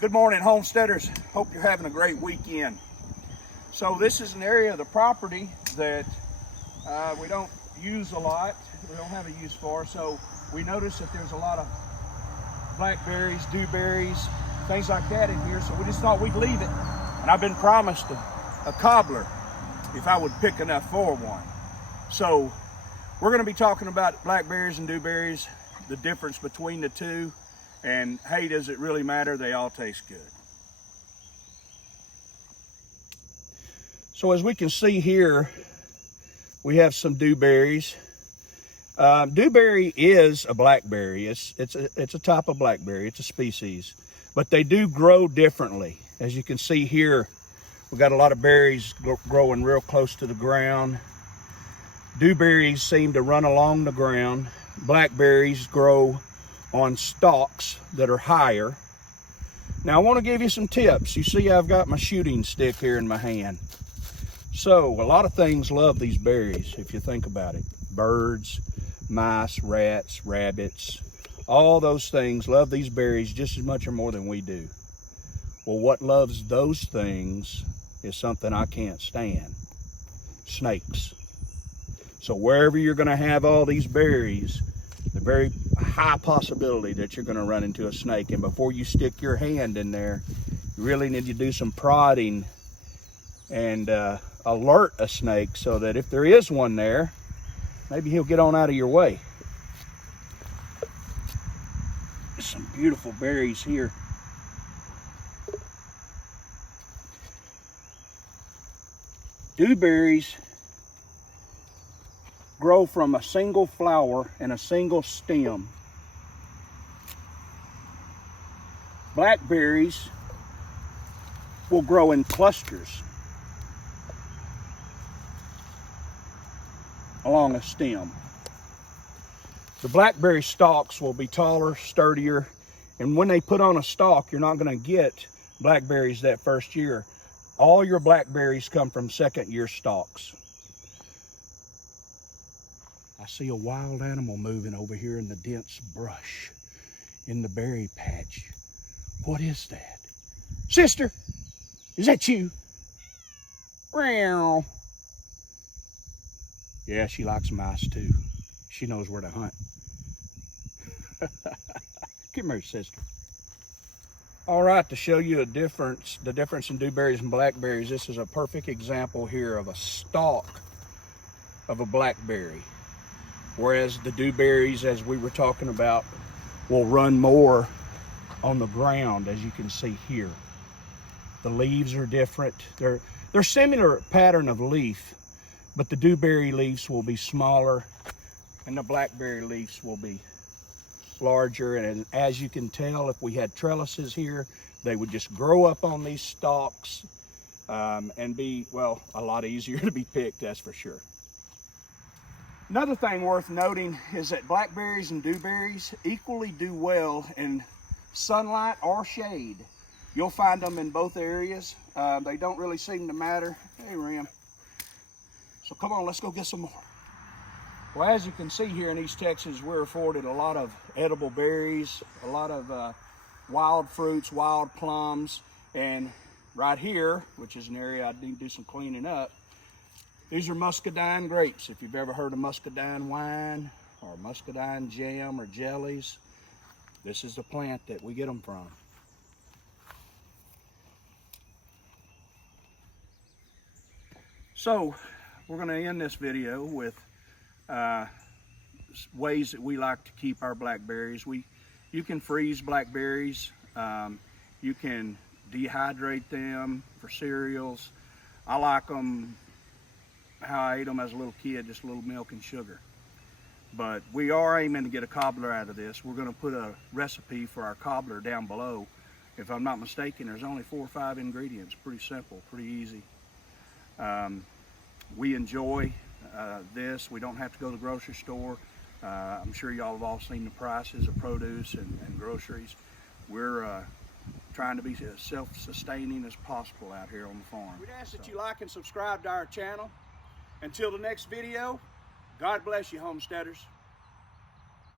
Good morning, homesteaders. Hope you're having a great weekend. So this is an area of the property that we don't use a lot. We don't have a use for. So we noticed that there's a lot of blackberries, dewberries, things like that in here. So we just thought we'd leave it. And I've been promised a cobbler if I would pick enough for one. So we're going to be talking about blackberries and dewberries, the difference between the two. And hey, does it really matter? They all taste good. So as we can see here, we have some dewberries. Dewberry is a blackberry. It's a type of blackberry. It's a species, but they do grow differently. As you can see here, we got a lot of berries growing real close to the ground. Dewberries seem to run along the ground. Blackberries grow on stalks that are higher. Now I want to give you some tips. You see I've got my shooting stick here in my hand. So a lot of things love these berries if you think about it. Birds, mice, rats, rabbits, all those things love these berries just as much or more than we do. Well, what loves those things is something I can't stand: snakes. So wherever you're going to have all these berries, the very high possibility that you're going to run into a snake. And before you stick your hand in there, you really need to do some prodding and alert a snake so that if there is one there, maybe he'll get on out of your way. There's some beautiful berries here. Dewberries grow from a single flower and a single stem. Blackberries will grow in clusters along a stem. The blackberry stalks will be taller, sturdier, and when they put on a stalk, you're not going to get blackberries that first year. All your blackberries come from second year stalks. I see a wild animal moving over here in the dense brush in the berry patch. What is that? Sister, is that you? Meow. Yeah, she likes mice too. She knows where to hunt. Come here, sister. All right, to show you the difference in dewberries and blackberries, this is a perfect example here of a stalk of a blackberry. Whereas the dewberries, as we were talking about, will run more on the ground, as you can see here. The leaves are different. They're similar pattern of leaf, but the dewberry leaves will be smaller and the blackberry leaves will be larger. And as you can tell, if we had trellises here, they would just grow up on these stalks and be, well, a lot easier to be picked, that's for sure. Another thing worth noting is that blackberries and dewberries equally do well in sunlight or shade. You'll find them in both areas. They don't really seem to matter. Hey, Ram. So come on, let's go get some more. Well, as you can see here in East Texas, we're afforded a lot of edible berries, a lot of wild fruits, wild plums, and right here, which is an area I need to do some cleaning up, these are muscadine grapes. If you've ever heard of muscadine wine or muscadine jam or jellies, this is the plant that we get them from. So we're going to end this video with ways that we like to keep our blackberries. You can freeze blackberries. You can dehydrate them for cereals. I like them how I ate them as a little kid, just a little milk and sugar. But we are aiming to get a cobbler out of this. We're going to put a recipe for our cobbler down below. If I'm not mistaken, there's only 4 or 5 ingredients. Pretty simple, pretty easy. We enjoy this. We don't have to go to the grocery store. I'm sure y'all have all seen the prices of produce and groceries. We're trying to be as self-sustaining as possible out here on the farm. We'd ask that you like and subscribe to our channel. Until the next video, God bless you, homesteaders.